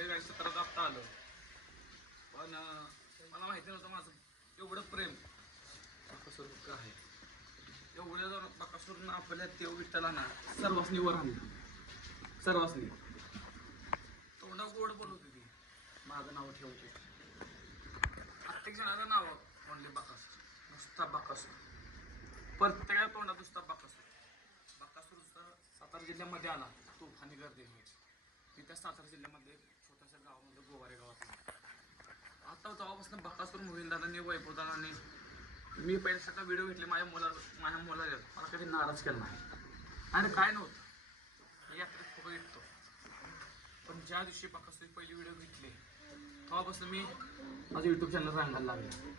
पहिल्या सत्रात आत्ता आलं. पण मला माहिती नव्हतं माझं एवढं प्रेम. बाकासूर आहे. एवढ्या जर बाकासूरनं आपल्या तेव विठ्ठला ना सर्वासनी वर आणलं. सर्वासनी. तोंडा गोड बोलवते ती. माझं नाव ठेवते. प्रत्येक जणाचं नाव म्हणले बाकासूर. नुसता बाकासूर. प्रत्येकाच्या तोंडात नुसता बाकासूर. बाकासूरचा नुसता सातारा जिल्ह्यामध्ये आला. तोफानी गर्दी व्हायची मी सातारा जिल्ह्यामध्ये छोट्याशा गावामध्ये गोवारे गावात आलो. आता तेव्हापासून बकासूर मोहिंदारांनी वैभवदारांनी मी पहिले सकाळ व्हिडिओ घेतले माझ्या मुला माझ्या मुलाला मला कधी नाराज केला नाही. आणि काय नव्हतं यात्रेत खूप येतो पण ज्या दिवशी बकासूर पहिले व्हिडिओ घेतले तेव्हापासून मी माझं युट्यूब चॅनल सांगायला लागले.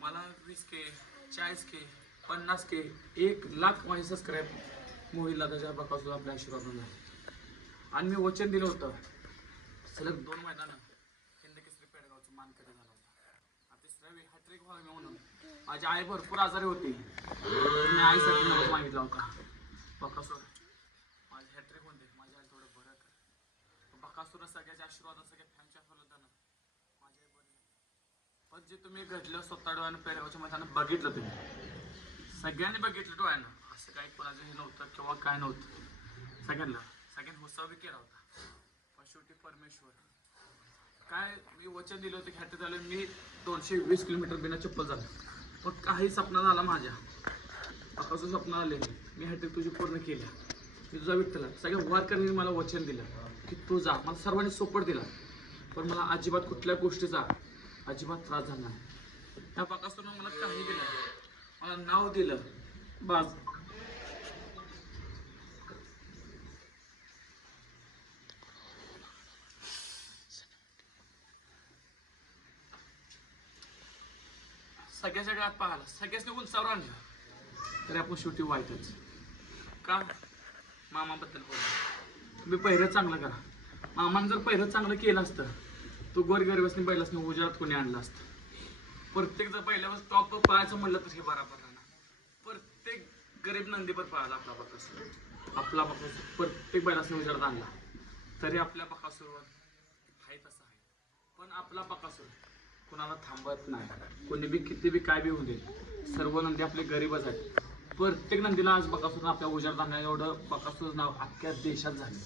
मला वीस के चाळीस के पन्नास के एक लाख माझे सबस्क्राईब मोहिला त्याच्या बकासूर आपल्या आशीर्वादाने झाले. आणि मी वचन दिलं होतं सलग दोन मैदानं हिंद केसरी पेडगावचं मानकरी झाला होता. तिसऱ्या वेळी हॅट्रिक व्हावी म्हणून माझी आई भरपूर आजारी होती. मी आईसाठी नंबर मागितला होता. बकासूर माझी हॅट्रिक होऊन दे. माझ्या आई थोडं बरं कर. बकासूर सगळ्याच्या आशीर्वाद सगळ्या फॅनच्या आशीर्वादानं माझी आई बरी. पण जे तुम्ही घडलं स्वतः डोळ्यानं पेडगावच्या मैदानात बघितलं तुम्ही. सगळ्यांनी बघितलं डोळ्यानं. असं काही कोणाचं हे नव्हतं किंवा काय नव्हतं. सगळ्यांना सगळ्यांनी उत्साह केला होता. शेवटी परमेश्वर. काय मी वचन दिलं होतं की झालं मी दोनशे वीस किलोमीटर बिना चप्पल झालं पण काही सपना झाला माझ्या. आकाशचं स्वप्न आले मी ह्याच्यात तुझी पूर्ण केल्या. मी तुझा विठ्ठला सगळ्या वारकऱ्यांनी मला वचन दिलं की तू जा. मला सर्वांनी सोपट दिला. पण मला अजिबात कुठल्या गोष्टीचा अजिबात त्रास झाला नाही. त्या पाकासून मला काही दिलं मला नाव दिलं. बाज सगळ्या सगळ्यात पाहिला. सगळ्याच उंचावर आणलं. तरी आपण शेवटी वाईटच. का? मामाबद्दल बोल. तुम्ही पहिरं चांगलं करा. मामानं जर पहिरं चांगलं केलं असतं तो गोरगरीबासनी बैलासनी उजारात कोणी आणलं असतं? प्रत्येक जर पहिल्यावर टॉप पळायचं म्हणलं तर हे बराबर राहणार. प्रत्येक गरीब नंदीवर पळाला आपला बकास आपला बकास प्रत्येक बैलासनी उजारात आणला. तरी आपल्या बकासूरवर आहे तसं आहे. पण आपला बकासूर कुणाला थांबत नाही. कोणी बी किती बी काय बी होऊ दे सर्व नंदी आपले गरीबच आहेत. प्रत्येक नंदीला आज बकासूर आपल्या उजाड धान्या एवढं बकासूर नाव अख्ख्या देशात झालं.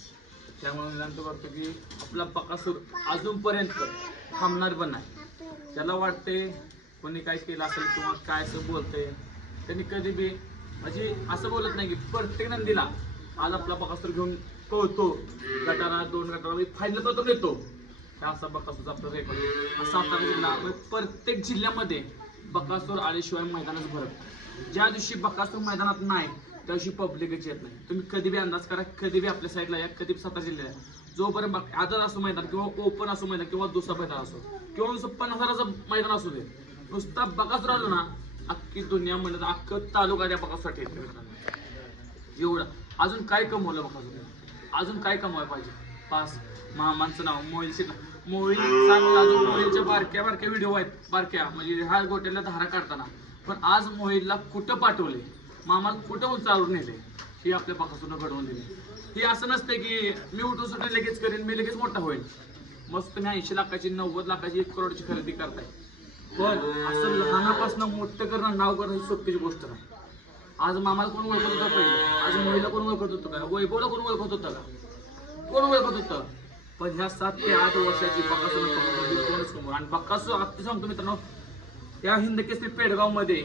त्यामुळे मी विनंती करतो की आपला बकासूर अजूनपर्यंत थांबणार पण नाही. त्याला वाटते कोणी काय केलं असेल किंवा काय असं बोलते त्यांनी कधी बी म्हणजे असं बोलत नाही की प्रत्येक नंदीला आज आपला बकासूर घेऊन पळतो. गटाला दोन गटाला फायनल तो येतो असा बकासूरचा आपलं रेकॉर्ड असा जिल्हा प्रत्येक जिल्ह्यामध्ये बकासूर आल्याशिवाय मैदानच भरत ज्या दिवशी बकासूर मैदानात नाही त्या दिवशी पब्लिकच येत नाही. तुम्ही कधी बी अंदाज करा कधी बी आपल्या साईडला या कधी बी सातारा जिल्ह्यात जोपर्यंत आदर असो मैदान किंवा ओपन असो मैदान किंवा दुसरा मैदान असो किंवा नुसतं पन्नास हजाराचं मैदान असू दे नुसता बकासूर आलो ना अख्खी दुनिया म्हणत अख्खं तालुका त्या बकासाठी येते. एवढं. अजून काय कमवलं बघा अजून काय कमवायला पाहिजे? पास. मामांचं नाव मोहिल शिकला मोहिल सांग अजून मोहिलच्या बारक्या बारक्या व्हिडिओ आहेत. बारक्या. म्हणजे ह्या गोट्याला धारा काढताना. पण आज मोहिलला कुठं पाठवले? मामाला कुठं उचारून नेले? ही आपल्या पाकासून घडवून दिली. ही असं नसते की मी उठून सुटून लगेच करेन मी लगेच मोठा होईल मस्त तुम्ही ऐंशी लाखाची नव्वद लाखाची एक करोडची खरेदी करताय. पण असं लहानापासून मोठं करणं नाव करणं ही सोपीची गोष्ट नाही. आज मामाला कोण ओळखत होतं पहिले? आज मोहिला कोण ओळखत होतं का? वैभवला कोण ओळखत होतं का? कोण ओळखत होतं पण ह्या सात ते आठ वर्षाची बकासूर कमवली कोणच कमवलं आणि बकासूर आता सांगतो मित्रांनो या हिंदकेसरी पेडगावमध्ये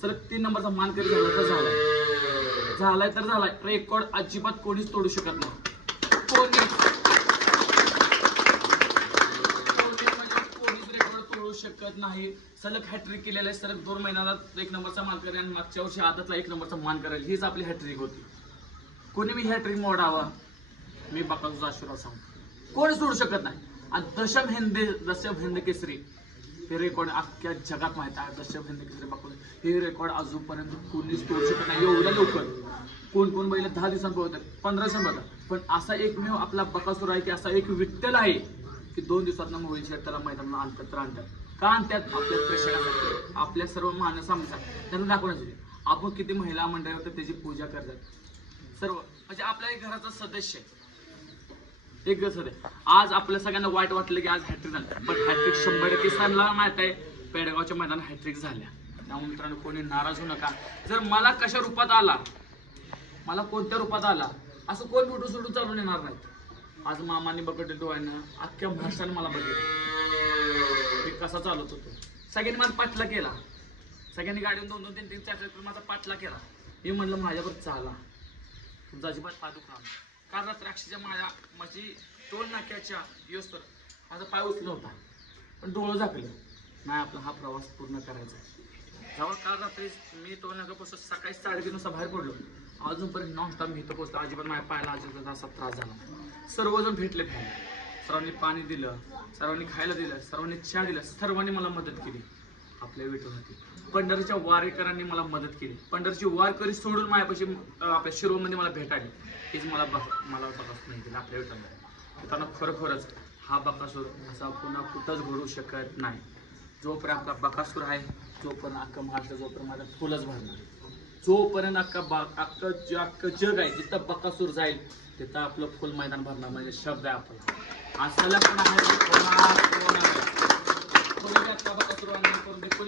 सलग तीन नंबरचा मानकरी झाला तर झाला झालाय तर झालाय. रेकॉर्ड अजिबात कोणीच तोडू शकत नाही. कोणीच कोणी म्हणजे कोणीच रेकॉर्ड तोडू शकत नाही. सलग हॅट्रिक केलेलं आहे. सलग दोन महिन्याला एक नंबरचा मान करेल आणि मागच्या वर्षी आदतला एक नंबरचा मान करेल हीच आपली हॅट्रिक होती. कोणी मी हॅट्रिक मोडावा. मी बापाचा आशीर्वाद सांगतो. कोणी सोडू शकत नाही. आणि दशम हिंदी दशम हिंद केसरी हे रेकॉर्ड अख्ख्या जगात माहीत आहे. दशम हिंद केसरी बापू हे रेकॉर्ड अजूनपर्यंत कोणीच तोडू शकत नाही. एवढ्या लवकर. कोण कोण बैल दहा दिवसांपर्यंत पंधरा दिवसांपर्यंत पण असा एकमेव आपला बकासूर आहे की असा एक विठ्ठल आहे की दोन दिवसात मोबाईल त्याला मैदानात आणतात तर आणतात का आणतात? आपल्या प्रेक्षकासाठी. आपल्या सर्व मानसांसाठी. त्यांना दाखवण्यासाठी आपण किती महिला मंडळ होतं त्याची पूजा करतात. सर्व. म्हणजे आपल्या घराचा सदस्य आहे. एक दिवस होते. आज आपल्या सगळ्यांना वाईट वाटलं की आज हॅट्रिक झालं. पण हॅट्रिक शंभर टक्के सणला माहीत आहे पेडगावच्या मैदान हॅट्रिक झाल्या. त्यामुळे मित्रांनो कोणी नाराज होऊ नका. जर मला कशा रूपात आला मला कोणत्या रूपात आला असं कोण उठून सुटून चालून येणार नाही आज मामाने बघितलं डोळ्यानं अख्ख्या महाराष्ट्राने मला बघितलं. मी कसा चालत होतो. सगळ्यांनी माझा पाठला केला. सगळ्यांनी गाडीवर दोन दोन तीन तीन चार माझा पाठला केला. मी म्हणलं माझ्यावर चाला. तुमचा अजिबात पाय दुखणार नाही. कारण रात्री माझ्या माझी टोल नाक्याच्या दिवसभर माझा पाय उचलला होता. पण डोळं झाकलं. नाही आपला हा प्रवास पूर्ण करायचा जेव्हा काल रात्री मी टोल नाक्यापासून सकाळी साडेतीन वाजता बाहेर पडलो अजूनपर्यंत नॉन स्टॉप मी इथं पोहोचलो अजिबात माझ्या पायाला अजिबात असा त्रास झाला सर्वजण भेटले खायला सर्वांनी पाणी दिलं सर्वांनी खायला दिलं सर्वांनी चहा दिला सर्वांनी मला मदत केली. आपल्या विठोबाची. पंढरीच्या वारेकरांनी मला मदत केली. पंढरची वारकरी सोडून माझ्यापाशी आपल्या शिरोमध्ये मला भेटायला हेच मला बघ मला बघाच नाही दिलं आपल्या विठोबाने त्यांना खरोखरच हा बकासूर असा पुन्हा कुठंच घडू शकत नाही. जोपर्यंत आपला बकासूर आहे जोपर्यंत अख्खा महाराष्ट्र जोपर्यंत माझं फुलच भरणार जोपर्यंत अख्खा बा अख्खं ज अख्खं जग आहे जिथं बकासूर जाईल तिथं आपलं फुल मैदान भरणार म्हणजे शब्द आहे आपला. आज पण आहे Oh, yeah.